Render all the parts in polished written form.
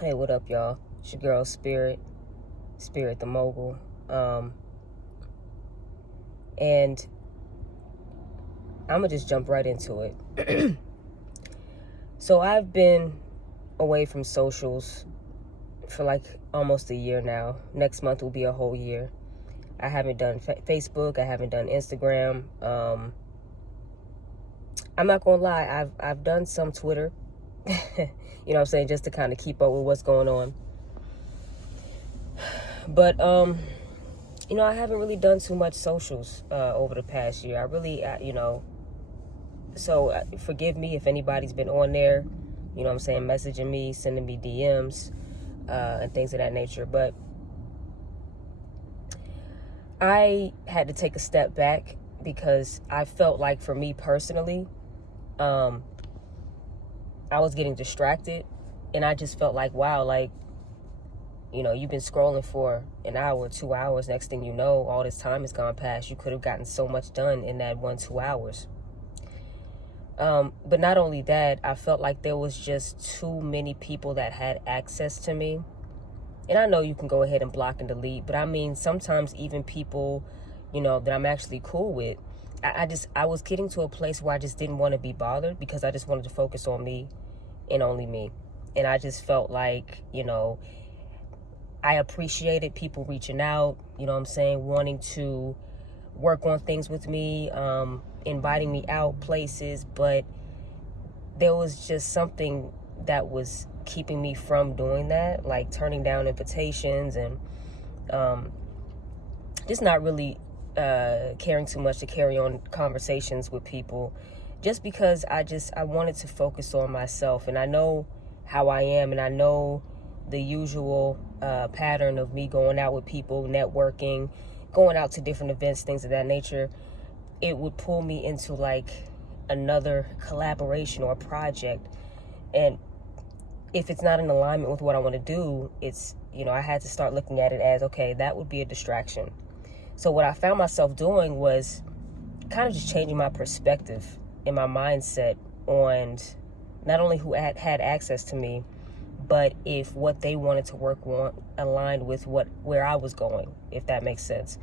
Hey, what up, y'all? It's your girl, Spirit the Mogul. And I'm going to just jump right into it. So I've been away from socials for like almost a year now. Next month will be a whole year. I haven't done Facebook. I haven't done Instagram. I'm not going to lie. I've done some Twitter. You know what I'm saying? Just to kind of keep up with what's going on. But, I haven't really done too much socials over the past year. I really, so forgive me if anybody's been on there, you know what I'm saying, messaging me, sending me DMs, and things of that nature. But I had to take a step back because I felt like, for me personally, I was getting distracted, and I just felt like, wow, like, you've been scrolling for an hour, 2 hours. Next thing you know, all this time has gone past. You could have gotten so much done in that 1-2 hours. But not only that, I felt like there was just too many people that had access to me. And I know you can go ahead and block and delete, but I mean, sometimes even people, that I'm actually cool with, I was getting to a place where I just didn't want to be bothered because I just wanted to focus on me and only me. And I just felt like, I appreciated people reaching out, you know what I'm saying, wanting to work on things with me, inviting me out places, but there was just something that was keeping me from doing that, like turning down invitations and just not really caring too much to carry on conversations with people, just because I wanted to focus on myself. And I know how I am, and I know the usual pattern of me going out with people, networking, going out to different events, things of that nature. It would pull me into like another collaboration or project, and if it's not in alignment with what I want to do, it's, I had to start looking at it as, okay, that would be a distraction. So what I found myself doing was kind of just changing my perspective and my mindset on not only who had access to me, but if what they wanted to work on aligned with where I was going, if that makes sense.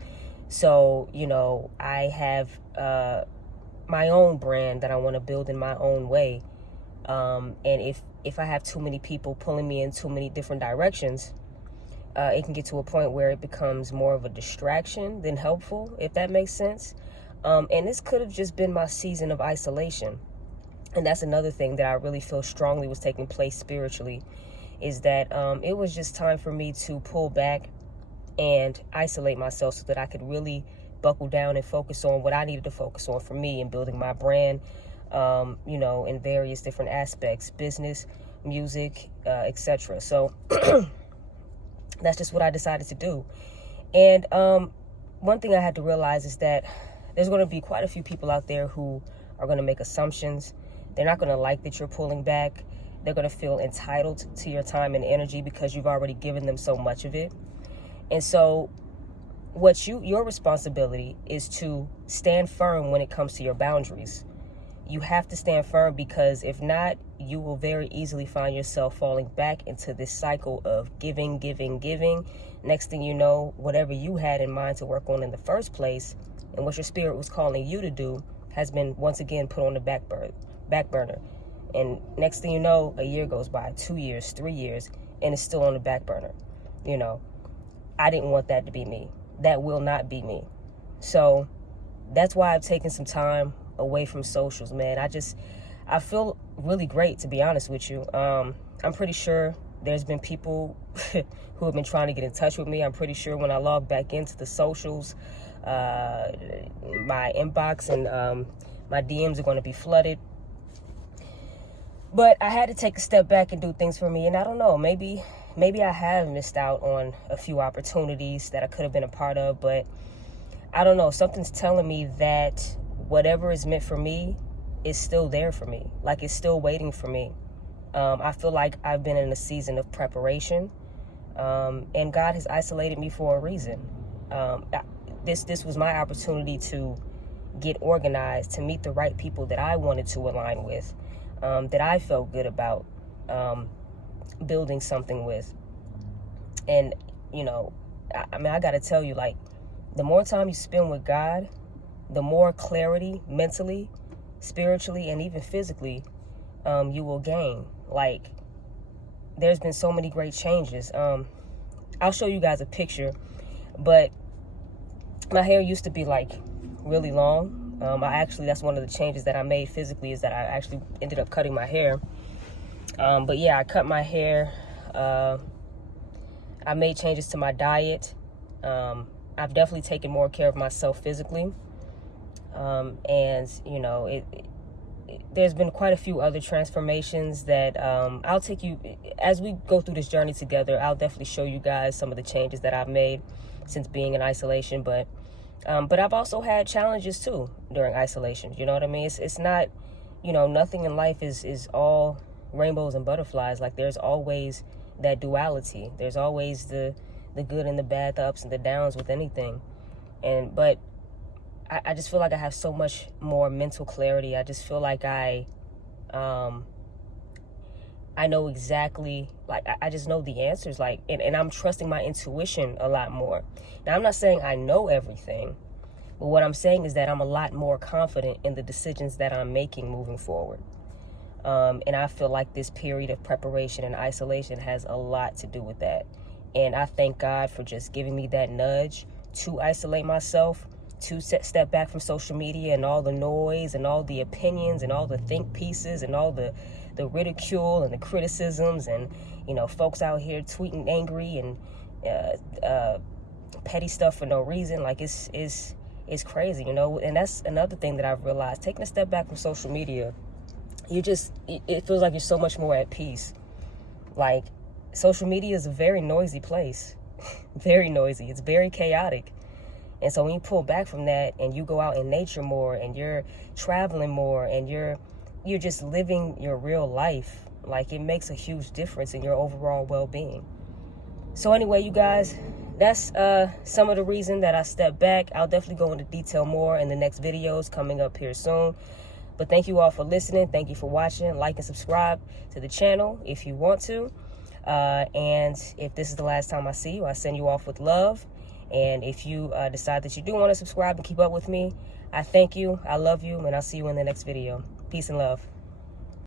So, I have my own brand that I want to build in my own way. And if I have too many people pulling me in too many different directions, it can get to a point where it becomes more of a distraction than helpful, if that makes sense. And this could have just been my season of isolation. And that's another thing that I really feel strongly was taking place spiritually, is that it was just time for me to pull back and isolate myself so that I could really buckle down and focus on what I needed to focus on for me and building my brand, in various different aspects, business, music, etc. So that's just what I decided to do. And one thing I had to realize is that there's going to be quite a few people out there who are going to make assumptions. They're not going to like that you're pulling back. They're going to feel entitled to your time and energy because you've already given them so much of it. And so your responsibility is to stand firm when it comes to your boundaries. You have to stand firm, because if not, you will very easily find yourself falling back into this cycle of giving. Next thing you know, whatever you had in mind to work on in the first place and what your spirit was calling you to do has been once again put on the back burner. And next thing you know, a year goes by, 2 years, 3 years, and it's still on the back burner. I didn't want that to be me. That will not be me. So that's why I've taken some time away from socials, man. I feel really great, to be honest with you. I'm pretty sure there's been people who have been trying to get in touch with me. I'm pretty sure when I log back into the socials, my inbox and my DMs are going to be flooded. But I had to take a step back and do things for me. And I don't know, maybe I have missed out on a few opportunities that I could have been a part of. But I don't know, something's telling me that whatever is meant for me is still there for me. Like, it's still waiting for me. I feel like I've been in a season of preparation. And God has isolated me for a reason. This was my opportunity to get organized, to meet the right people that I wanted to align with, that I felt good about. building something with. And, you know, I mean, I got to tell you, like, the more time you spend with God, the more clarity mentally, spiritually, and even physically you will gain. Like, there's been so many great changes. I'll show you guys a picture, but my hair used to be like really long. That's one of the changes that I made physically, is that I actually ended up cutting my hair. But yeah, I cut my hair. I made changes to my diet. I've definitely taken more care of myself physically. And, you know, there's been quite a few other transformations that I'll take you, as we go through this journey together, I'll definitely show you guys some of the changes that I've made since being in isolation. But I've also had challenges too during isolation. You know what I mean? It's not, you know, nothing in life is all rainbows and butterflies. Like, there's always that duality. There's always the good and the bad, the ups and the downs with anything. But I just feel like I have so much more mental clarity. I just feel like I know exactly, like, I just know the answers, like, and I'm trusting my intuition a lot more. Now, I'm not saying I know everything, but what I'm saying is that I'm a lot more confident in the decisions that I'm making moving forward. And I feel like this period of preparation and isolation has a lot to do with that. And I thank God for just giving me that nudge to isolate myself, to step back from social media and all the noise and all the opinions and all the think pieces and all the ridicule and the criticisms, and, you know, folks out here tweeting angry and petty stuff for no reason. Like, it's crazy, you know. And that's another thing that I've realized. Taking a step back from social media, it feels like you're so much more at peace. Like, social media is a very noisy place. Very noisy. It's very chaotic. And so when you pull back from that and you go out in nature more and you're traveling more and you're just living your real life, like, it makes a huge difference in your overall well-being. So anyway, you guys, that's some of the reason that I stepped back. I'll definitely go into detail more in the next videos coming up here soon. But thank you all for listening. Thank you for watching. Like and subscribe to the channel if you want to. And if this is the last time I see you, I send you off with love. And if you decide that you do want to subscribe and keep up with me, I thank you. I love you. And I'll see you in the next video. Peace and love.